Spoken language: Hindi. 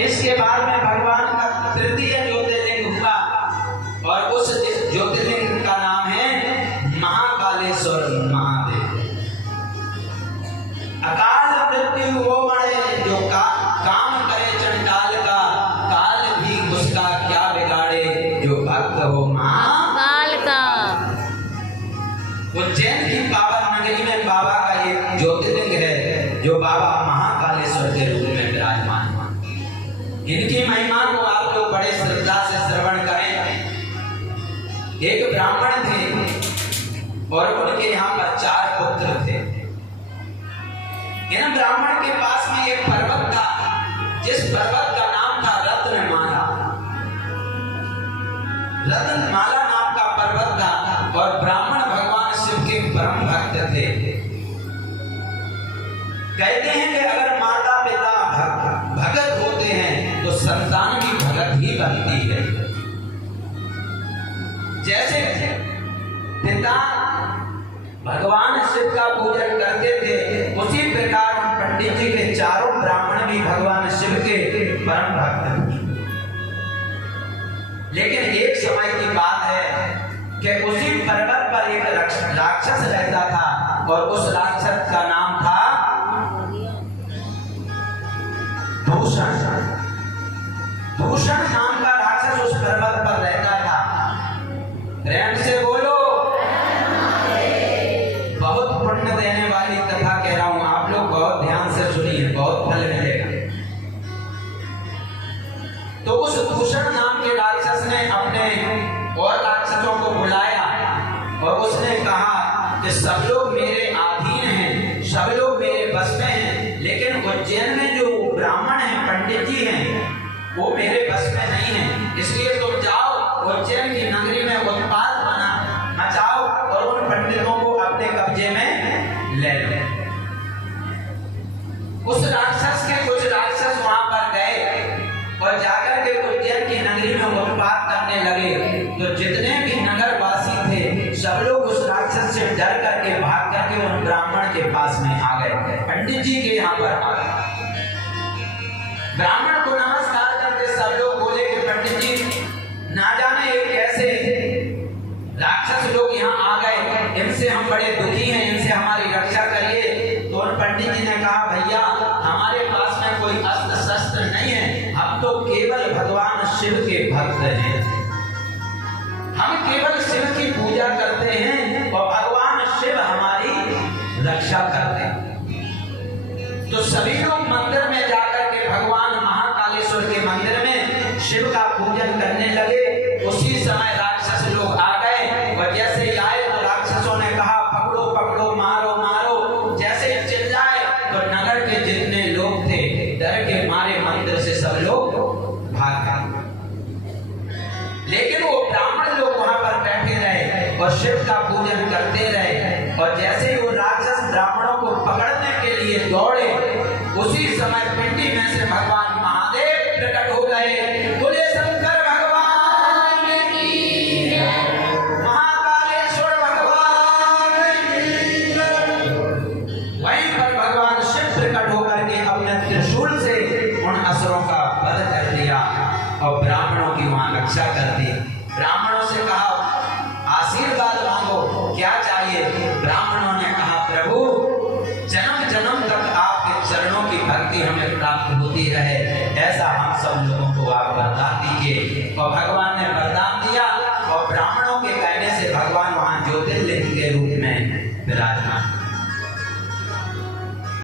इसके बाद में भगवान का तृतीय ज्योतिर्लिंग हुआ और उस ज्योतिर्लिंग का नाम है महाकालेश्वर महादेव। अकाल मृत्यु वो मरे जो काम करे चंडाल का, काल भी उसका क्या बिगाड़े जो भक्त हो महाकाल का। उज्जैन की पावन नगरी में बाबा का एक ज्योतिर्लिंग है जो बाबा महाकालेश्वर के रूप में विराजमान। इनकी महिमा को आप लोग बड़े श्रद्धा से श्रवण करें। एक ब्राह्मण थे और उनके यहाँ पर 4 पुत्र थे। इन ब्राह्मण के पास में एक पर्वत था जिस पर्वत का नाम था रत्नमाला। रत्नमाला नाम का पर्वत था और ब्राह्मण भगवान शिव के परम भक्त थे। कहते हैं कि अगर माता पिता भगत होते हैं तो संतान भी भगत ही बनती है। जैसे पिता भगवान शिव का पूजन करते थे उसी प्रकार हम पंडित जी के 4 ब्राह्मण भी भगवान शिव के परम भक्त थे। लेकिन एक समय की बात है कि उसी पर्वत पर एक राक्षस रहता था और उस राक्षस का नाम था दूषण। दूषण नाम का राक्षस उस पर्वत पर रहता था। प्रेम से बोलो। बहुत पुण्य देने वाली कथा कह रहा हूं, आप लोग बहुत ध्यान से सुनिए, बहुत फल मिलेगा। तो उस दूषण नाम के राक्षस ने अपने और राक्षसों को बुलाया और उसने कहा कि सब लोग मेरे अधीन हैं, सब लोग मेरे बस में हैं, लेकिन उज्जैन में जो ब्राह्मण हैं, पंडित जी हैं, वो मेरे बस में नहीं हैं। इसलिए तुम जाओ उज्जैन की नगरी में उत्पात मचाओ और उन पंडितों को अपने कब्जे में ले लो। उस राक्षस के कुछ राक्षस वहां पर गए और जाकर के उज्जैन की नगरी में उत्पात करने लगे। तो जितने भी नगरवासी थे सब लोग उस राक्षस से डर करके भाग करके उन ब्राह्मण के पास में आ गए, पंडित जी के यहाँ पर आ गए। ब्राह्मण को नमस्कार करके सब लोग बोले कि पंडित जी ना जाने ये कैसे राक्षस लोग यहाँ आ गए, इनसे हम बड़े दुखी हैं, इनसे हमारी रक्षा करिए। तो उन पंडित जी ने कहा भैया हमारे पास में कोई अस्त्र शस्त्र नहीं है, हम तो केवल भगवान शिव के भक्त हैं, हम केवल शिव की पूजा करते हैं और भगवान शिव हमारी रक्षा करते हैं। तो सभी लोग मंदिर में जाकर के भगवान महाकालेश्वर के मंदिर में शिव का पूजन करने लगे। उसी समय राक्षस लोग आ गए और जैसे ही आए तो राक्षसों ने कहा पकड़ो पकड़ो, मारो मारो। जैसे ही चिल्लाए तो नगर के जितने लोग थे डर के मारे मंदिर से सब लोग भाग गए। लेकिन वो ब्राह्मण लोग वहां पर बैठे रहे और शिव का पूजन करते रहे। और जैसे ही वो राक्षस ब्राह्मणों को पकड़ने के लिए दौड़े उसी समय पिंडी में से भगवान महादेव प्रकट हो गए। बोले शंकर भगवान की जय, महाकालेश्वर भगवान की जय। वहीं पर भगवान शिव प्रकट होकर के अपने त्रिशूल से उन असुरों का वध कर दिया और ब्राह्मणों की वहां रक्षा कर दी। ब्राह्मणों से कहा आशीर्वाद मांगो, क्या चाहिए? ब्राह्मणों ने कहा प्रभु जन्म जन्म तक आपके चरणों की भक्ति हमें प्राप्त होती रहे, ऐसा हम सब लोगों को आप वरदान दीजिए। और भगवान ने वरदान दिया और ब्राह्मणों के कहने से भगवान वहां ज्योतिर्लिंग के रूप में विराजमान।